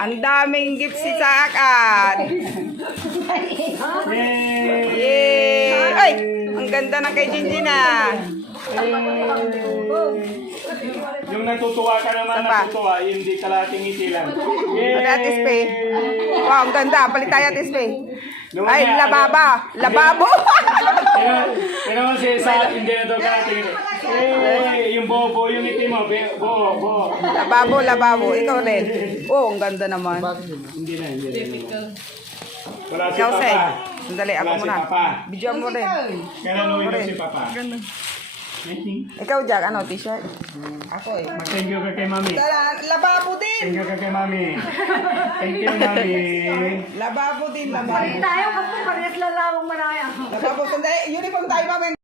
Ang daming gift si Sakat. Yay! Ay! Ang ganda ng kay Jinjina. Yung natutuwa ka naman, Sapa. natutuwa, hindi kalating ngiti lang. Ate Ate Spay. Wow, ang ganda. Palit tayo Ate Spay. Nung Ay, ano, lababa. Lababo. Pero kasi sa hindi na daw kalating ngiti. Yung bobo, yung ngiti mo, bo. Lababo, lababo. Ikaw rin. Oh, ang ganda naman. Hindi na. Wala si Ikaw, Sey. Papa. Sandali, ako Wala si muna. Papa. Bidyo mo rin. Kailan uwi na si Papa? Ikaw, Jack, ano, t-shirt? Ako eh. Mag-thank you ka kay Mami. Lababo din. Thank you ka kay Mami. Thank you, Mami. Lababo din, lababo. Tayo kasi parehas lalawang maraya. Lababo, sandali. Uniform tayo, mami.